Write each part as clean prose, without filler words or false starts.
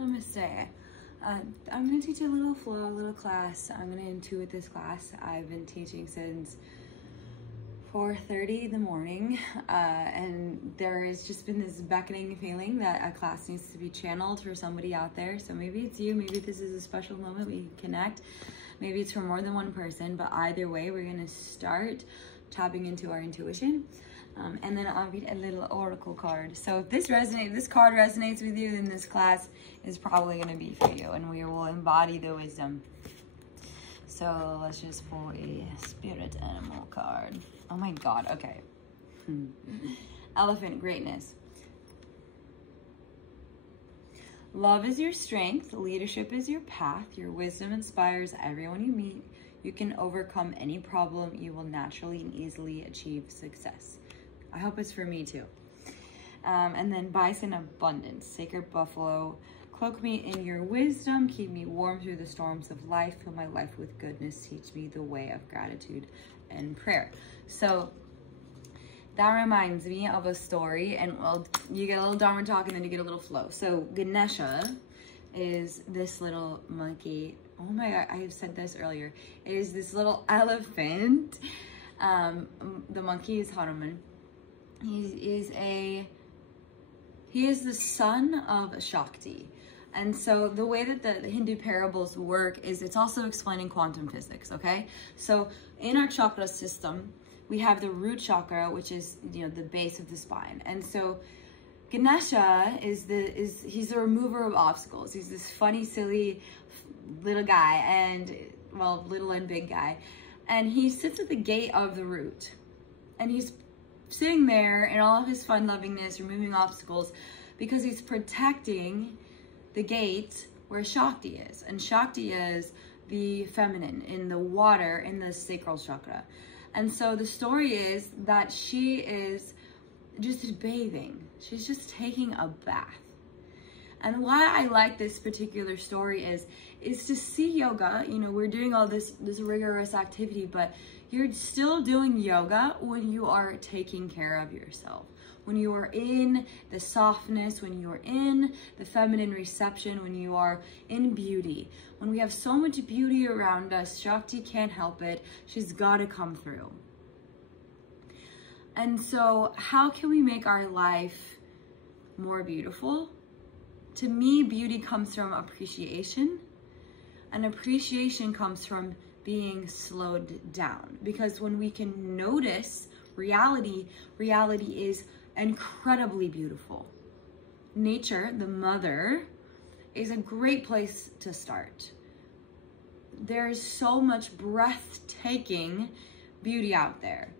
Namaste. I'm going to teach a little flow, a little class. I'm going to intuit this class. I've been teaching since 4:30 in the morning, and there has just been this beckoning feeling that a class needs to be channeled for somebody out there. So maybe it's you, maybe this is a special moment we connect, maybe it's for more than one person, but either way, we're going to start tapping into our intuition. And then I'll read a little oracle card. So if this card resonates with you, then this class is probably going to be for you, and we will embody the wisdom. So let's just pull a spirit animal card. Oh my God, okay. Elephant, greatness. Love is your strength. Leadership is your path. Your wisdom inspires everyone you meet. You can overcome any problem. You will naturally and easily achieve success. I hope it's for me too. And then bison, abundance. Sacred buffalo, cloak me in your wisdom. Keep me warm through the storms of life. Fill my life with goodness. Teach me the way of gratitude and prayer. So that reminds me of a story, and well, you get a little Dharma talk and then you get a little flow. So Ganesha is this little monkey. Oh my God, I have said this earlier. It is this little elephant. The monkey is Hanuman. He is the son of Shakti. And so the way that the Hindu parables work is it's also explaining quantum physics, okay? So in our chakra system, we have the root chakra, which is, the base of the spine. And so Ganesha he's the remover of obstacles. He's this funny, silly little guy, and well, little and big guy. And he sits at the gate of the root, and he's sitting there in all of his fun-lovingness, removing obstacles, because he's protecting the gate where Shakti is. And Shakti is the feminine in the water, in the sacral chakra. And so the story is that she is just bathing. She's just taking a bath. And why I like this particular story is to see yoga. We're doing all this rigorous activity, but you're still doing yoga when you are taking care of yourself, when you are in the softness, when you are in the feminine reception, when you are in beauty. When we have so much beauty around us, Shakti can't help it. She's got to come through. And so how can we make our life more beautiful? To me, beauty comes from appreciation, and appreciation comes from being slowed down. Because when we can notice reality is incredibly beautiful. Nature, the mother, is a great place to start. There's so much breathtaking beauty out there.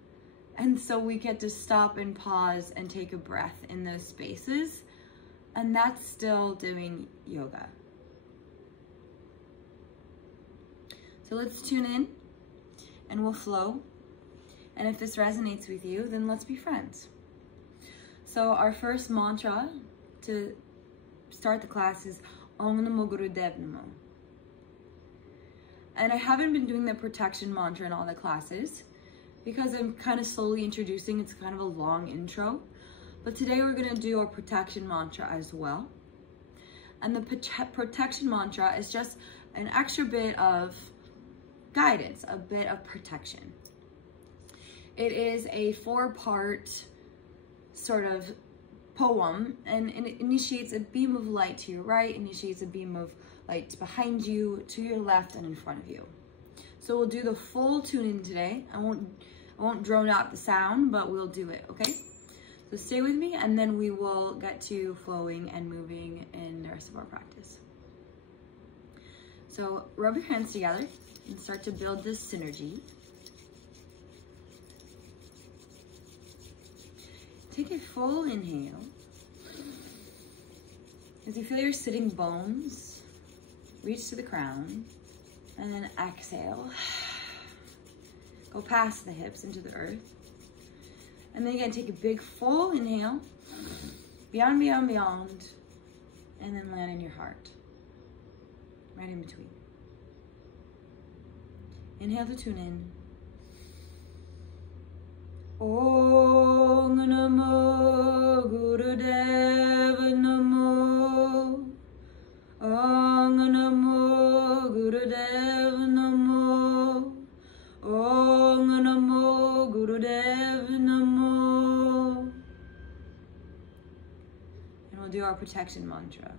And so we get to stop and pause and take a breath in those spaces. And that's still doing yoga. So let's tune in and we'll flow. And if this resonates with you, then let's be friends. So our first mantra to start the class is Om Namo Gurudev Namo. And I haven't been doing the protection mantra in all the classes because I'm kind of slowly introducing. It's kind of a long intro. But today we're going to do a protection mantra as well. And the protection mantra is just an extra bit of guidance, a bit of protection. It is a 4-part sort of poem, and it initiates a beam of light to your right, initiates a beam of light behind you, to your left, and in front of you. So we'll do the full tune-in today. I won't drone out the sound, but we'll do it, okay? So stay with me, and then we will get to flowing and moving in the rest of our practice. So rub your hands together and start to build this synergy. Take a full inhale. As you feel your sitting bones reach to the crown, and then exhale. Go past the hips into the earth. And then again, take a big full inhale, beyond, beyond, beyond, and then land in your heart, right in between. Inhale to tune in. Om Namo Gurudev Namo. Om Namo Gurudev Namo. Om Namo Gurudev Namo. And we'll do our protection mantra.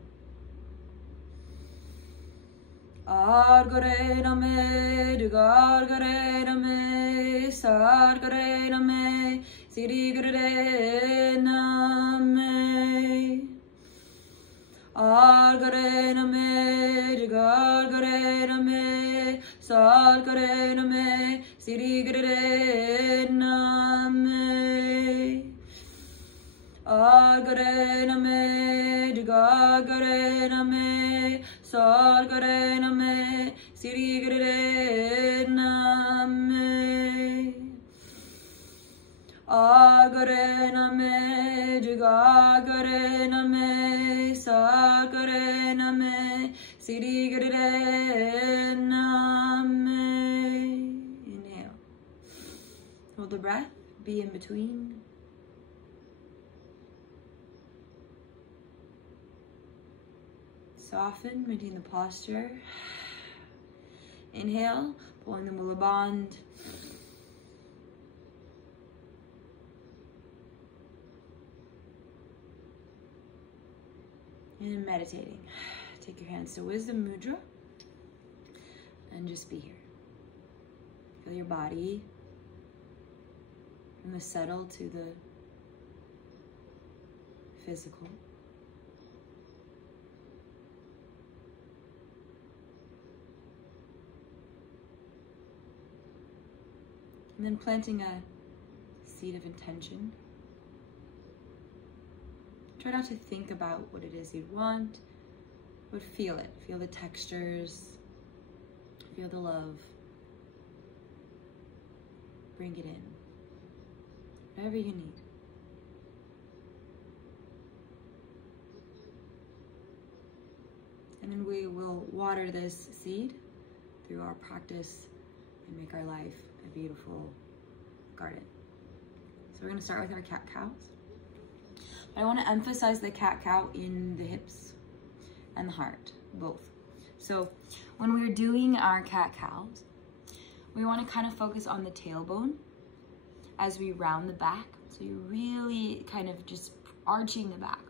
Argare Name, Dugargare Name, Sargare Name, Sirigare Name. Argare Name, Dugargare Name, Sargare Name, Sirigare Name. Argare Name, Dugargare Name, Sargare Name, Sirigare Name. Agare Name, Jugagare Name, Sargare Name, Sirigare Name. Inhale. Hold the breath, be in between. Soften, maintain the posture. Inhale, pulling the Mula Bandh. And meditating. Take your hands to Wisdom Mudra and just be here. Feel your body from the subtle to the physical. And then planting a seed of intention. Try not to think about what it is you'd want, but feel it. Feel the textures, feel the love. Bring it in, whatever you need. And then we will water this seed through our practice and make our life a beautiful garden. So we're going to start with our cat-cows. I want to emphasize the cat-cow in the hips and the heart, both. So when we're doing our cat-cows, we want to kind of focus on the tailbone as we round the back. So you're really kind of just arching the back.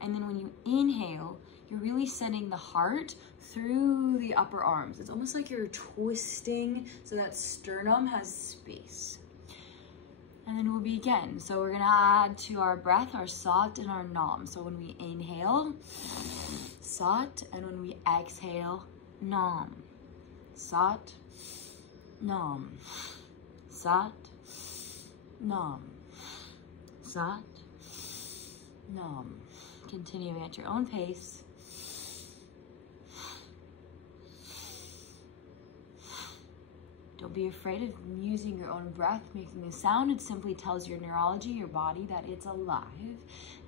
And then when you inhale, you're really sending the heart through the upper arms. It's almost like you're twisting so that sternum has space. And then we'll begin. So we're gonna add to our breath our Sat and our Nam. So when we inhale, Sat, and when we exhale, Nam. Sat, Nam. Sat, Nam. Sat, Nam. Continuing at your own pace. Don't be afraid of using your own breath, making a sound. It simply tells your neurology, your body, that it's alive.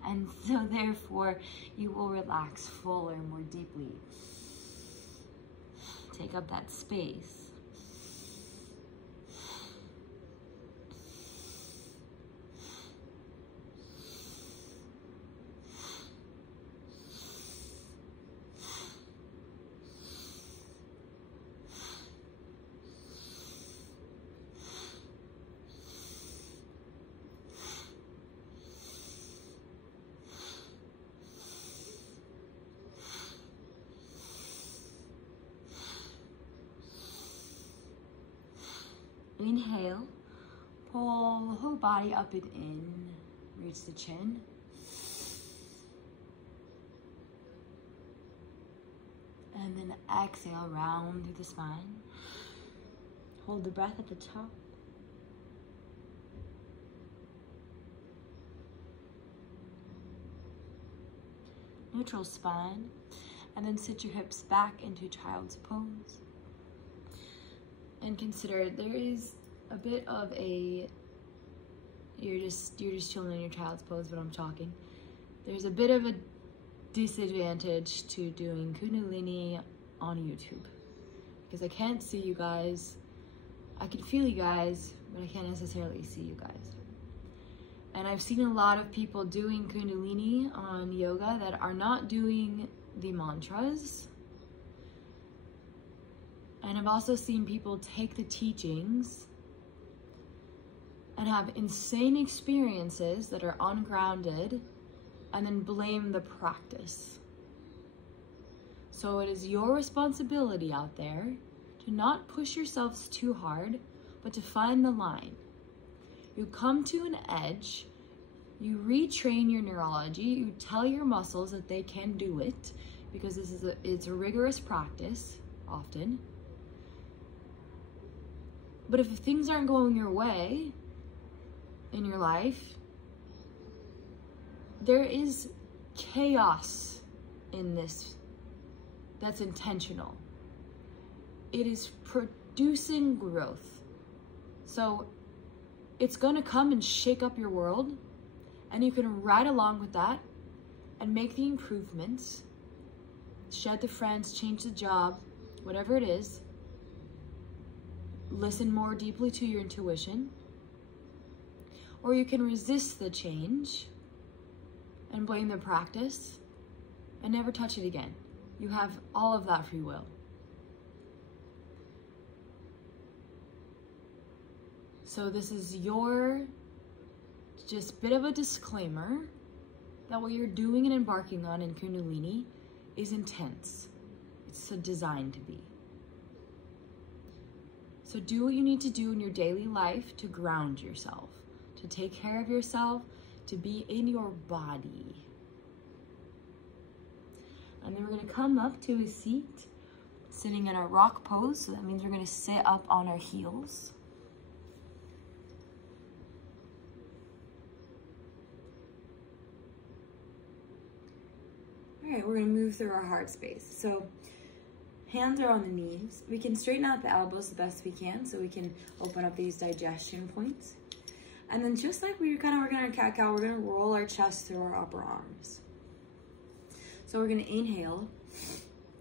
And so therefore, you will relax fuller, more deeply. Take up that space. Inhale, pull the whole body up and in, reach the chin. And then exhale, round through the spine. Hold the breath at the top. Neutral spine, and then sit your hips back into child's pose. And consider there is a bit of a, you're just chilling in your child's pose, but I'm talking. There's a bit of a disadvantage to doing Kundalini on YouTube because I can't see you guys. I can feel you guys, but I can't necessarily see you guys. And I've seen a lot of people doing Kundalini on yoga that are not doing the mantras. And I've also seen people take the teachings and have insane experiences that are ungrounded and then blame the practice. So it is your responsibility out there to not push yourselves too hard, but to find the line. You come to an edge, you retrain your neurology, you tell your muscles that they can do it, because it's a rigorous practice, often. But if things aren't going your way in your life, there is chaos in this that's intentional. It is producing growth. So it's gonna come and shake up your world, and you can ride along with that and make the improvements, shed the friends, change the job, whatever it is. Listen more deeply to your intuition. Or you can resist the change and blame the practice and never touch it again. You have all of that free will. So this is your just bit of a disclaimer that what you're doing and embarking on in Kundalini is intense. It's designed to be. So do what you need to do in your daily life to ground yourself, to take care of yourself, to be in your body. And then we're gonna come up to a seat, sitting in a rock pose. So that means we're gonna sit up on our heels. All right, we're gonna move through our heart space. So hands are on the knees. We can straighten out the elbows the best we can so we can open up these digestion points. And then just like we were kind of working on our cat-cow, we're gonna roll our chest through our upper arms. So we're gonna inhale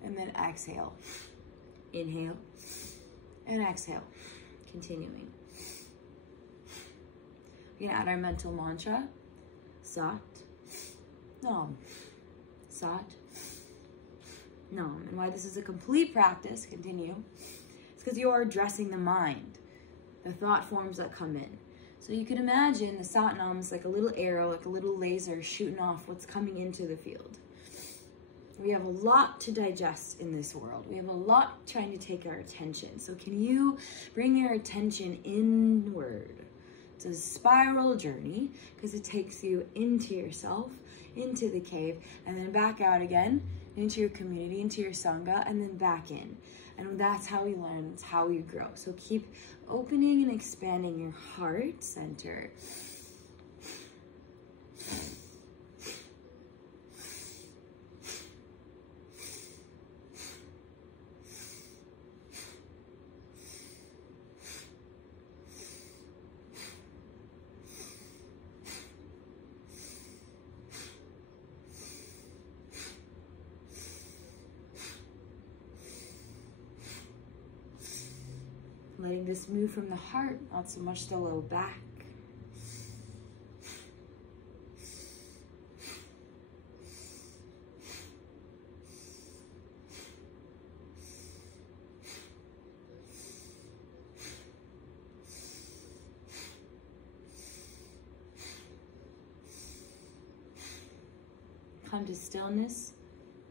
and then exhale. Inhale and exhale, continuing. We're gonna add our mental mantra, Sat, Nam, Sat, Nam. And why this is a complete practice, continue, it's because you are addressing the mind, the thought forms that come in. So you can imagine the Sat Nam is like a little arrow, like a little laser shooting off what's coming into the field. We have a lot to digest in this world. We have a lot trying to take our attention. So can you bring your attention inward? It's a spiral journey because it takes you into yourself, into the cave, and then back out again, into your community, into your Sangha, and then back in. And that's how we learn, it's how we grow. So keep opening and expanding your heart center. Letting this move from the heart, not so much the low back. Come to stillness,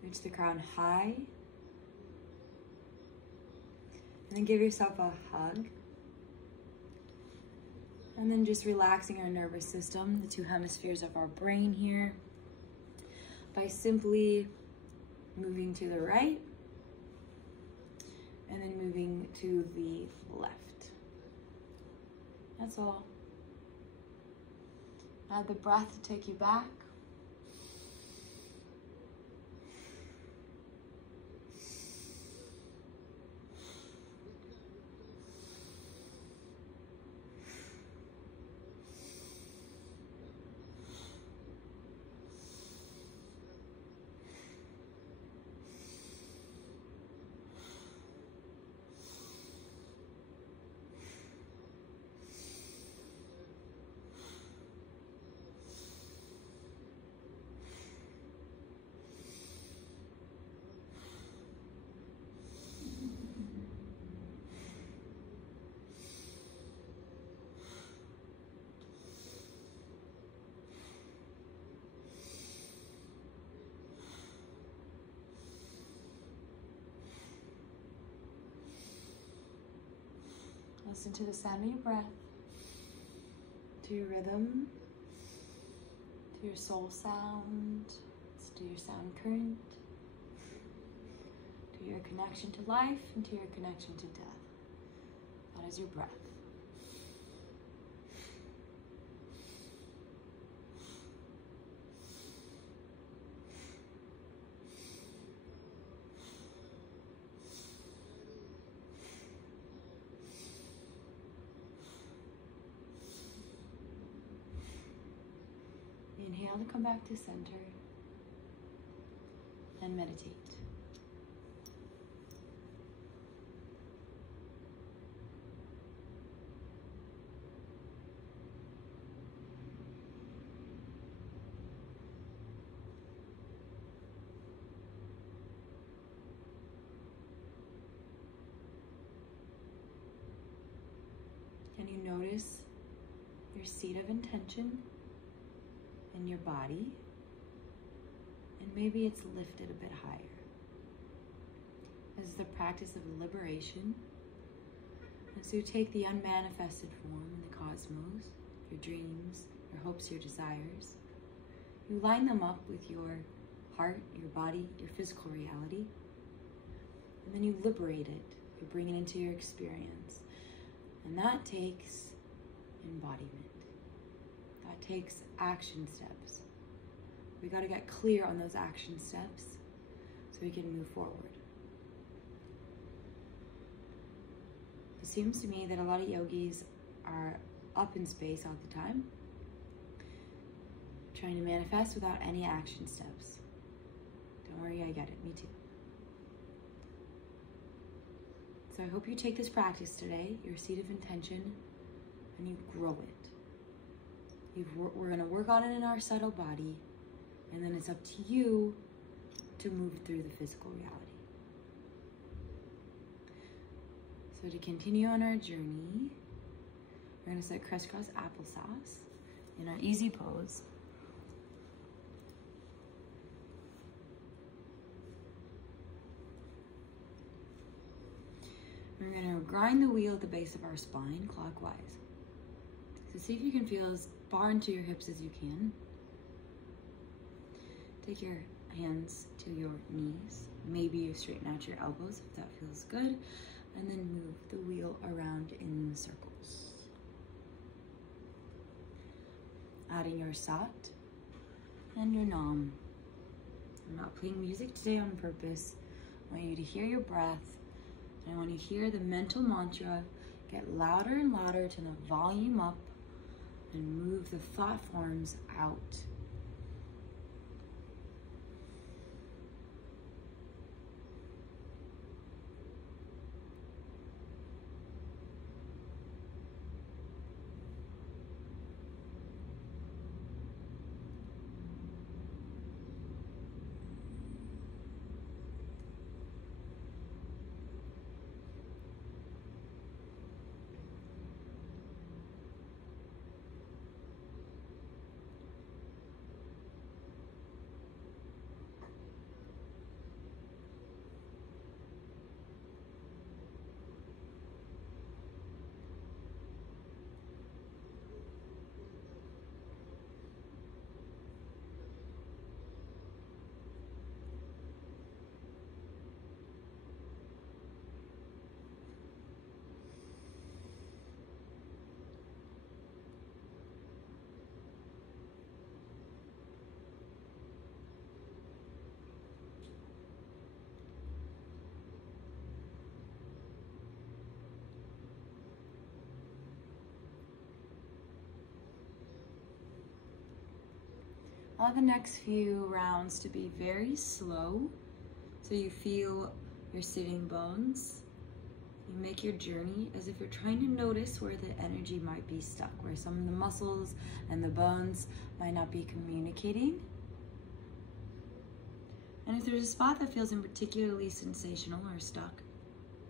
reach the crown high. And then give yourself a hug. And then just relaxing our nervous system, the two hemispheres of our brain here, by simply moving to the right and then moving to the left. That's all. Add the breath to take you back. Listen to the sound of your breath, to your rhythm, to your soul sound, to your sound current, to your connection to life and to your connection to death. That is your breath. Inhale to come back to center and meditate. Can you notice your seat of intention in your body? And maybe it's lifted a bit higher. This is the practice of liberation. As you take the unmanifested form in the cosmos, your dreams, your hopes, your desires, you line them up with your heart, your body, your physical reality, and then you liberate it. You bring it into your experience. And that takes embodiment. That takes action steps. We got to get clear on those action steps so we can move forward. It seems to me that a lot of yogis are up in space all the time, trying to manifest without any action steps. Don't worry, I get it. Me too. So I hope you take this practice today, your seed of intention, and you grow it. We're going to work on it in our subtle body, and then it's up to you to move through the physical reality. So to continue on our journey, we're going to set crisscross applesauce in our easy pose. We're going to grind the wheel at the base of our spine clockwise. So see if you can feel as far into your hips as you can. Take your hands to your knees. Maybe you straighten out your elbows if that feels good. And then move the wheel around in circles. Adding your sat and your nam. I'm not playing music today on purpose. I want you to hear your breath. And I want you to hear the mental mantra get louder and louder, turn the volume up, and move the thought forms out. Allow the next few rounds to be very slow, so you feel your sitting bones. You make your journey as if you're trying to notice where the energy might be stuck, where some of the muscles and the bones might not be communicating. And if there's a spot that feels particularly sensational or stuck,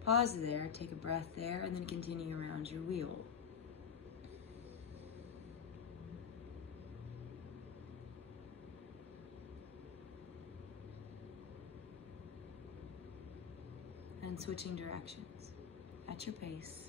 pause there, take a breath there, and then continue around your wheel. And switching directions at your pace.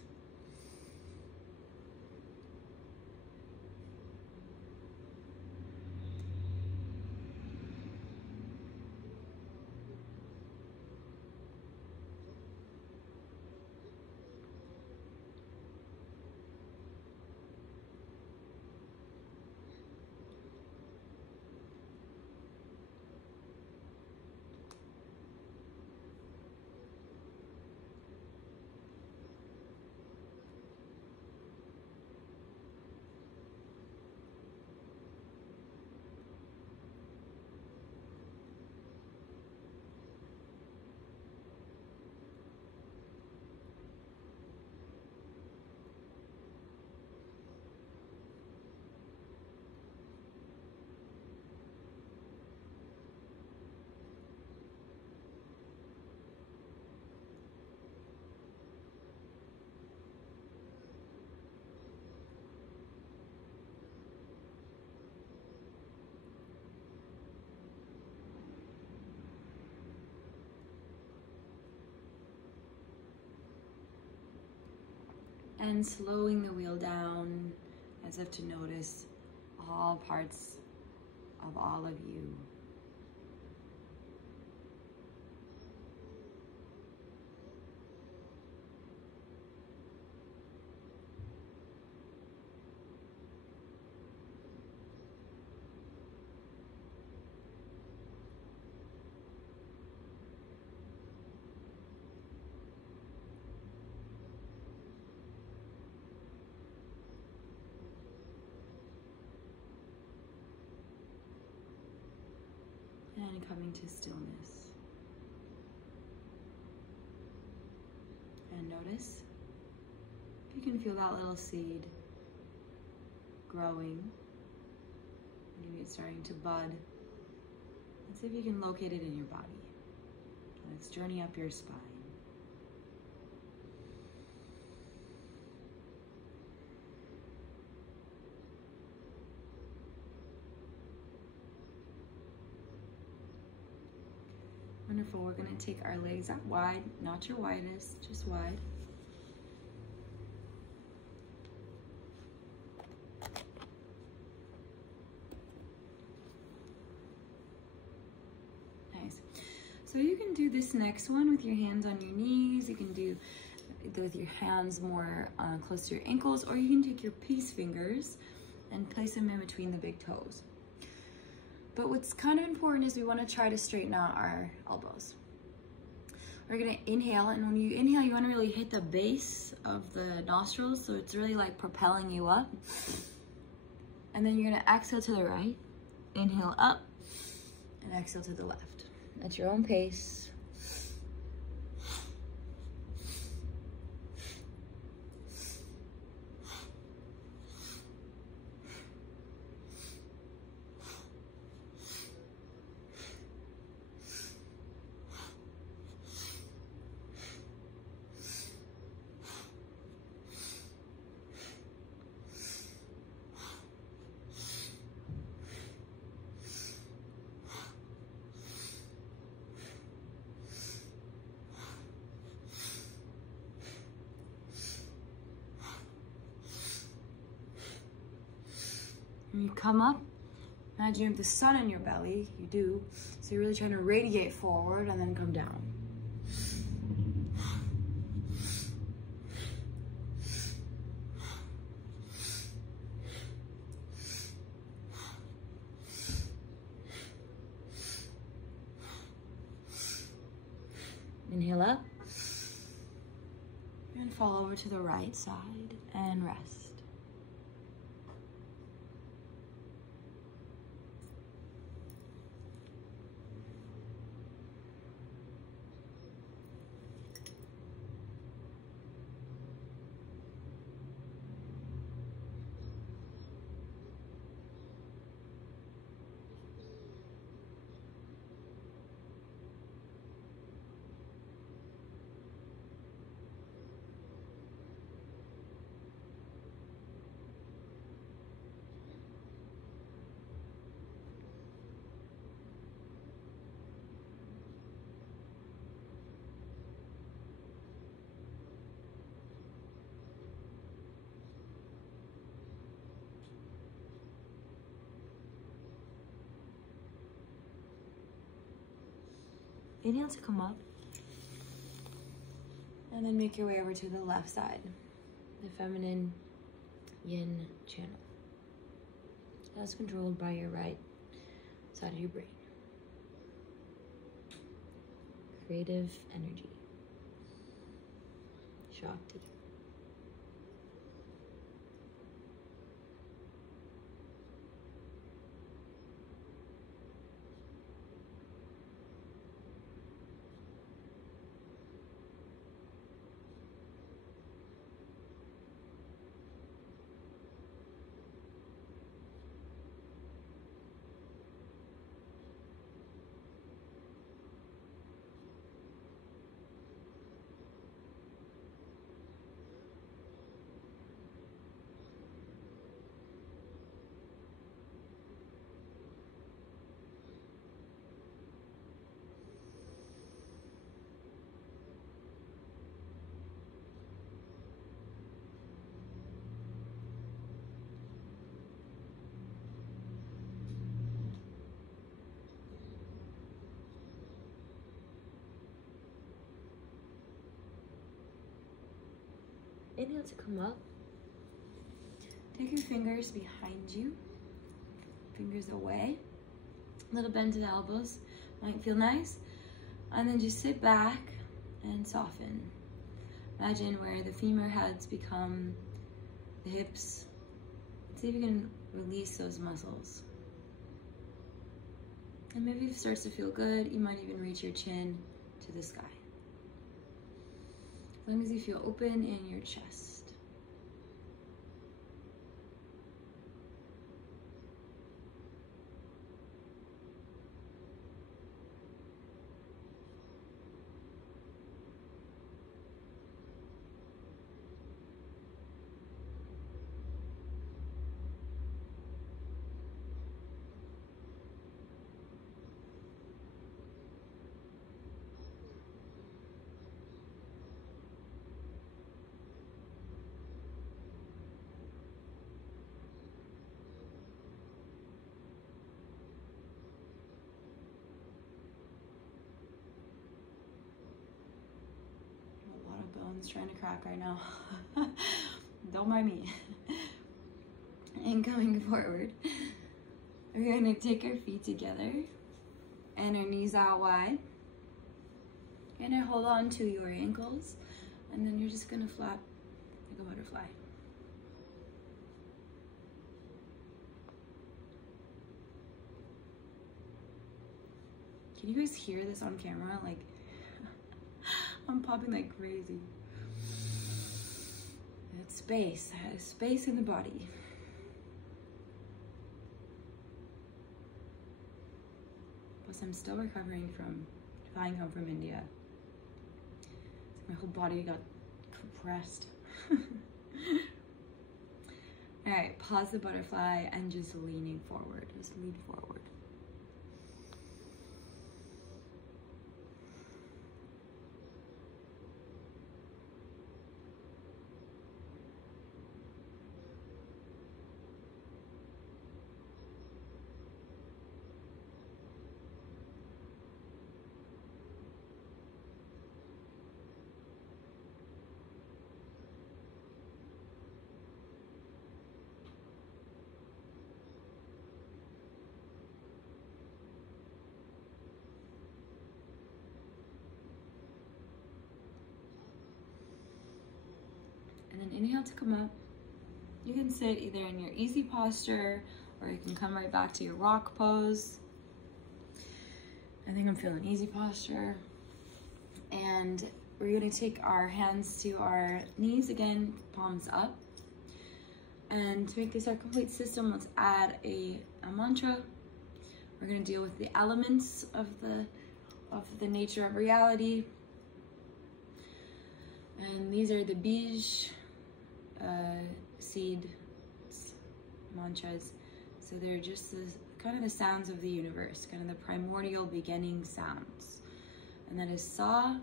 And slowing the wheel down as if to notice all parts of all of you. And coming to stillness. And notice if you can feel that little seed growing. Maybe it's starting to bud. And see if you can locate it in your body. And its journey up your spine. Wonderful. We're going to take our legs out wide, not your widest, just wide. Nice. So you can do this next one with your hands on your knees. You can do it with your hands more close to your ankles, or you can take your peace fingers and place them in between the big toes. But what's kind of important is we want to try to straighten out our elbows. We're going to inhale, and when you inhale, you want to really hit the base of the nostrils, so it's really like propelling you up. And then you're going to exhale to the right, inhale up, and exhale to the left. At your own pace. When you come up, imagine you have the sun in your belly. You do. So you're really trying to radiate forward and then come down. Inhale up. And fall over to the right side and rest. Inhale to come up, and then make your way over to the left side, the feminine yin channel. That's controlled by your right side of your brain. Creative energy, Shakti. Inhale to come up. Take your fingers behind you, fingers away, little bend to the elbows, might feel nice. And then just sit back and soften. Imagine where the femur heads become the hips. See if you can release those muscles. And maybe if it starts to feel good, you might even reach your chin to the sky. As long as you feel open in your chest. Bones trying to crack right now. Don't mind me. And coming forward, we're going to take our feet together and our knees out wide. You're going to hold on to your ankles, and then you're just going to flap like a butterfly. Can you guys hear this on camera? Like, I'm popping like crazy. It's space. I have space in the body. Plus, I'm still recovering from flying home from India. My whole body got compressed. All right, pause the butterfly and just leaning forward. Just lean forward. And then inhale to come up. You can sit either in your easy posture or you can come right back to your rock pose. I think I'm feeling easy posture. And we're gonna take our hands to our knees again, palms up. And to make this our complete system, let's add a mantra. We're gonna deal with the elements of the nature of reality. And these are the bij seed mantras. So they're just kind of the sounds of the universe, kind of the primordial beginning sounds. And that is sa,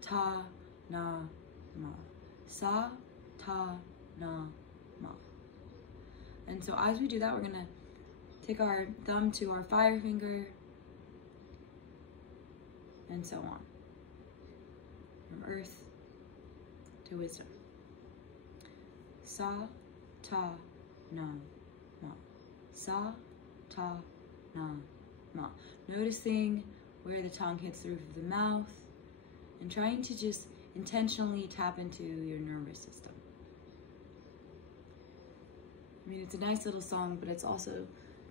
ta, na, ma. Sa, ta, na, ma. And so as we do that, we're gonna take our thumb to our fire finger and so on. From earth to wisdom. Sa, ta, na, ma. Sa, ta, na, ma. Noticing where the tongue hits the roof of the mouth and trying to just intentionally tap into your nervous system. I mean, it's a nice little song, but it's also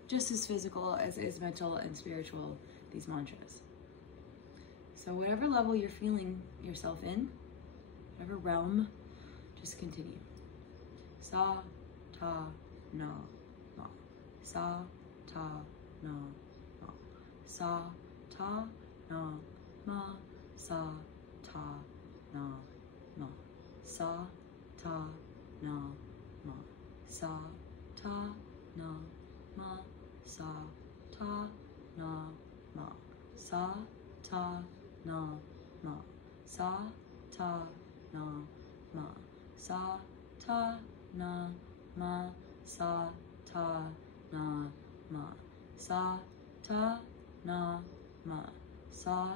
just as physical as it is mental and spiritual, these mantras. So whatever level you're feeling yourself in, whatever realm, just continue. Sa, ta, na, ma. Sa, ta, na, ma. Sa, ta, na, ma. Sa, ta, na, ma. Sa, ta, na, ma. Sa, ta, na, ma. Sa, ta, na, ma. Sa, ta, na, ma. Sa, ta, na, ma. Sa, ta, na, ma. Sa, ta, na, ma. Sa, ta, na, ma. Sa,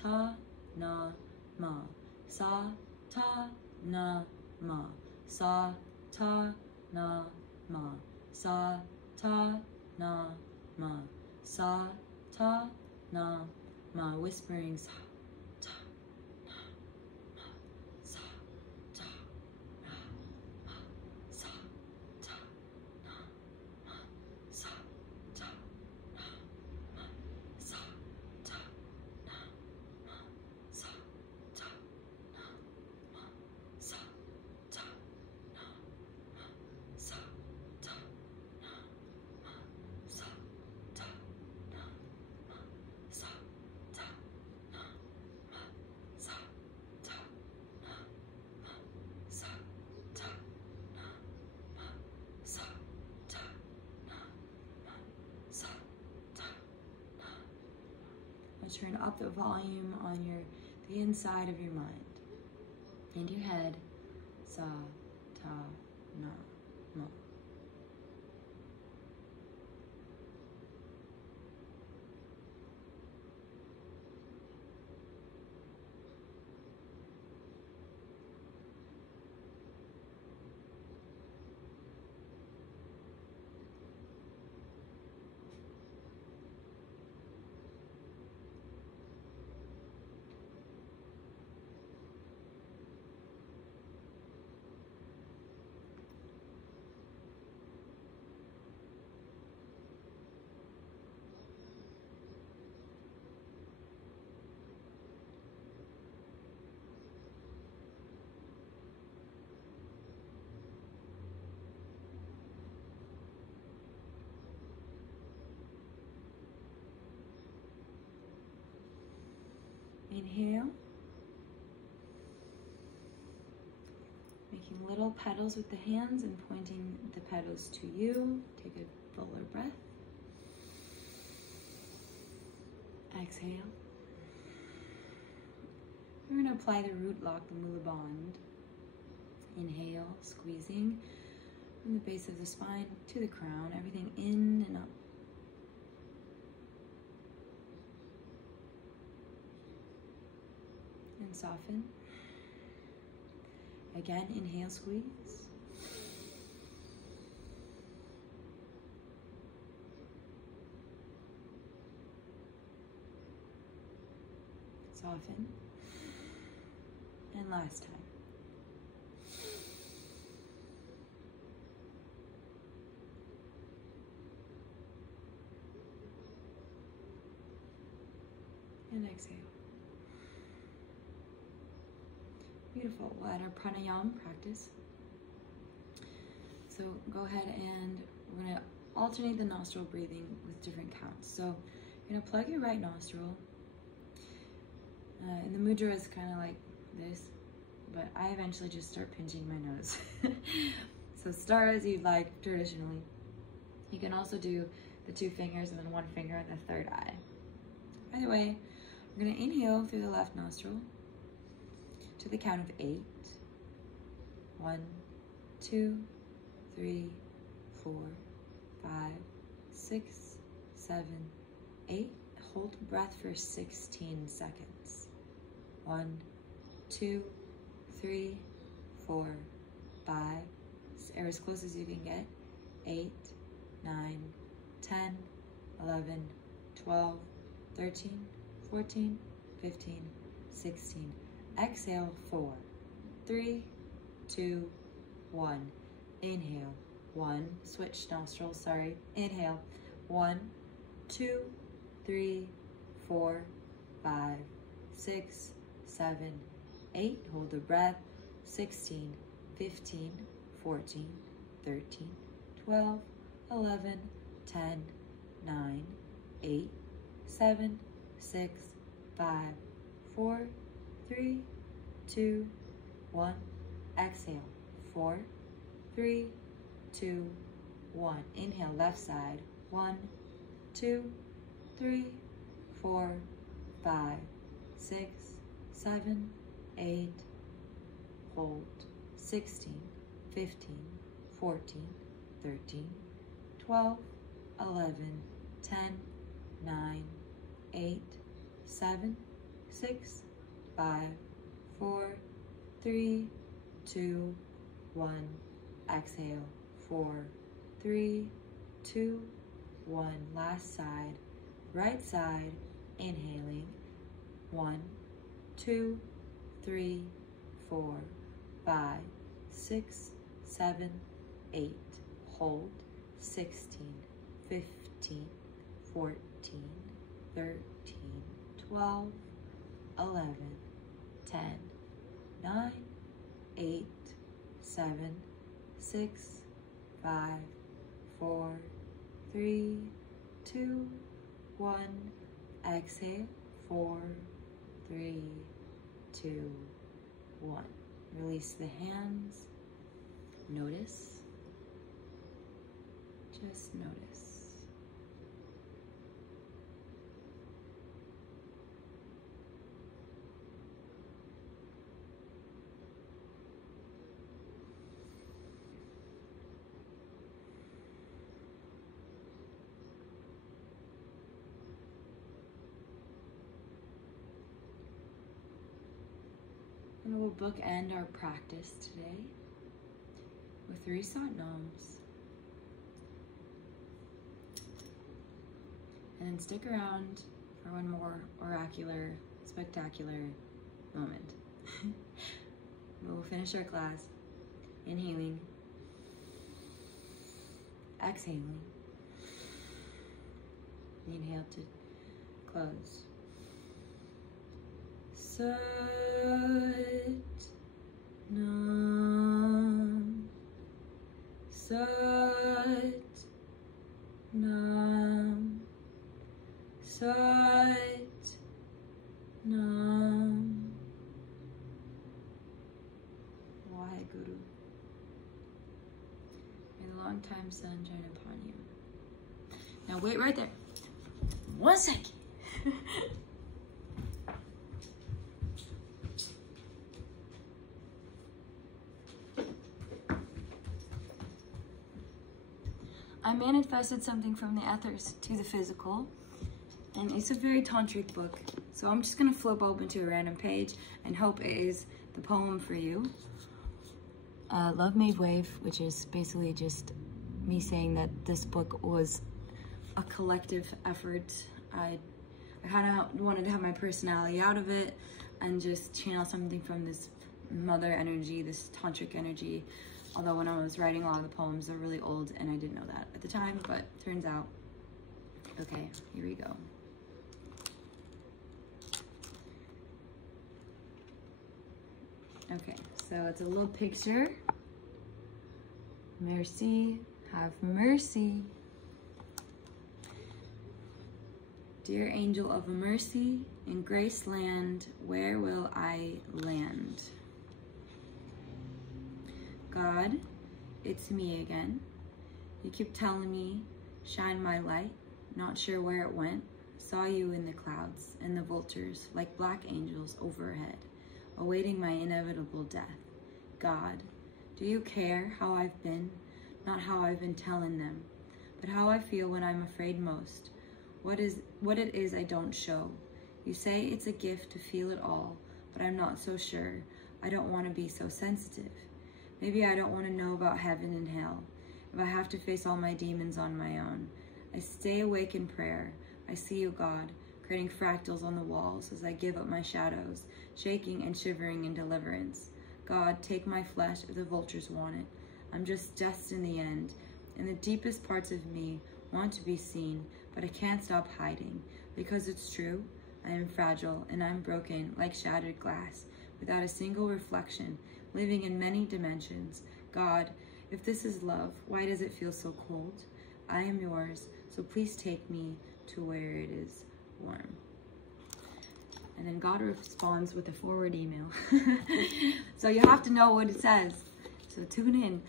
ta, na, ma. Sa, ta, na, ma. sa, ta, na, ma, sa, ta, na, ma, sa, ta, na, ma, whispering sa, ta, na, ma, sa, ta, na, ma, sa, ta, na, ma, sa, ta, na, ma, sa, ta, na, ma, sa, ta, na, ma, sa, ta, na, ma, sa, ta, na, ma, sa, ta, na, ma, sa, ta, na, ma, sa, ta, na, ma, sa, ta, na, ma, sa, ta, na, ma, sa, ta, na. Now turn up the volume on the inside of your mind and your head. Sa, ta, na, ma. Inhale, making little petals with the hands and pointing the petals to you. Take a fuller breath. Exhale. We're going to apply the root lock, the Mula Bond. Inhale, squeezing from the base of the spine to the crown, everything in and up. And soften. Again, inhale, squeeze. Soften. And last time. And exhale. Beautiful. We'll add our pranayama practice. So go ahead and we're going to alternate the nostril breathing with different counts. So you're going to plug your right nostril. And the mudra is kind of like this, but I eventually just start pinching my nose. So start as you'd like traditionally. You can also do the 2 fingers and then 1 finger in the third eye. Either way, we're going to inhale through the left nostril to the count of 8. 1, 2, 3, 4, 5, 6, 7, 8. Hold breath for 16 seconds. 1, 2, 3, 4, 5, or as close as you can get. 8, 9, 10, 11, 12, 13, 14, 15, 16. Exhale, 4, 3, 2, 1. Inhale, 1. Switch nostrils, sorry. Inhale, 1, 2, 3, 4, 5, 6, 7, 8. Hold the breath. 16, 15, 14, 13, 12, 11, 10, 9, 8, 7, 6, 5, 4, 3, 2, 1. Exhale. 4, 3, 2, 1. Inhale, left side. 1, 2, 3, 4, 5, 6, 7, 8. Hold. 16, 15, 14, 13, 12, 11, 10, 9, 8, 7, 6, 5, 4, 3, 2, 1. Exhale. 4, 3, 2, 1. Last side. Right side. Inhaling. 1, 2, 3, 4, 5, 6, 7, 8. Hold. 16, 15, 14, 13, 12, 11, 10, 9, 8, 7, 6, 5, 4, 3, 2, 1. Exhale. 4, 3, 2, 1. Release the hands. Notice. Just notice. And we'll bookend our practice today with 3 Satnams. And then stick around for one more oracular, spectacular moment. We'll finish our class. Inhaling. Exhaling. Inhale to close. Sat Nam. Sat Nam. Sat Nam. Waheguru. May the long time sun shine upon you. Now wait right there. 1 second. I manifested something from the ethers to the physical, and it's a very tantric book. So I'm just gonna flip open to a random page and hope it is the poem for you. Love Made Wave, which is basically just me saying that this book was a collective effort. I kind of wanted to have my personality out of it and just channel something from this mother energy, this tantric energy. Although when I was writing a lot of the poems, they're really old and I didn't know that at the time, but turns out. Okay, here we go. Okay, so it's a little picture. Mercy, have mercy. Dear angel of mercy, in grace land, where will I land? God, it's me again. You keep telling me, shine my light, not sure where it went. Saw you in the clouds and the vultures like black angels overhead, awaiting my inevitable death. God, do you care how I've been? Not how I've been telling them, but how I feel when I'm afraid most. What it is I don't show. You say it's a gift to feel it all, but I'm not so sure. I don't want to be so sensitive. Maybe I don't want to know about heaven and hell, if I have to face all my demons on my own. I stay awake in prayer. I see you, God, creating fractals on the walls as I give up my shadows, shaking and shivering in deliverance. God, take my flesh if the vultures want it. I'm just dust in the end, and the deepest parts of me want to be seen, but I can't stop hiding, because it's true. I am fragile, and I'm broken like shattered glass, without a single reflection, living in many dimensions. God, if this is love, why does it feel so cold? I am yours, so please take me to where it is warm. And then God responds with a forward email. So you have to know what it says. So tune in.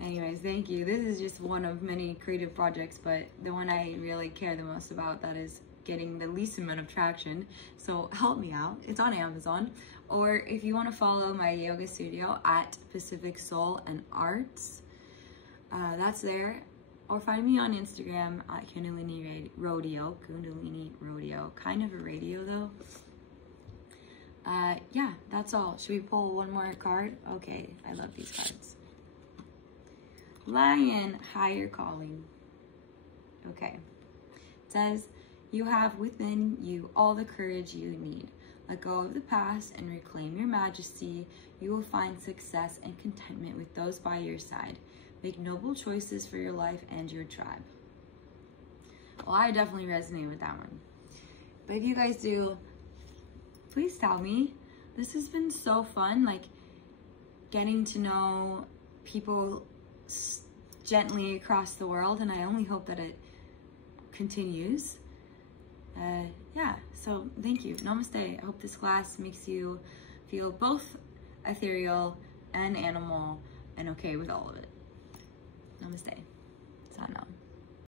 Anyways, thank you. This is just one of many creative projects, but the one I really care the most about that is getting the least amount of traction. So help me out. It's on Amazon. Or if you want to follow my yoga studio at Pacific Soul and Arts, that's there. Or find me on Instagram at Kundalini Rodeo. Kundalini Rodeo. Kind of a radio though. Yeah, that's all. Should we pull one more card? Okay, I love these cards. Lion, higher calling. Okay. It says, you have within you all the courage you need. Let go of the past and reclaim your majesty. You will find success and contentment with those by your side. Make noble choices for your life and your tribe. Well, I definitely resonate with that one. But if you guys do, please tell me. This has been so fun, like getting to know people gently across the world, and I only hope that it continues. Yeah, so thank you. Namaste. I hope this class makes you feel both ethereal and animal and okay with all of it. Namaste. Sana.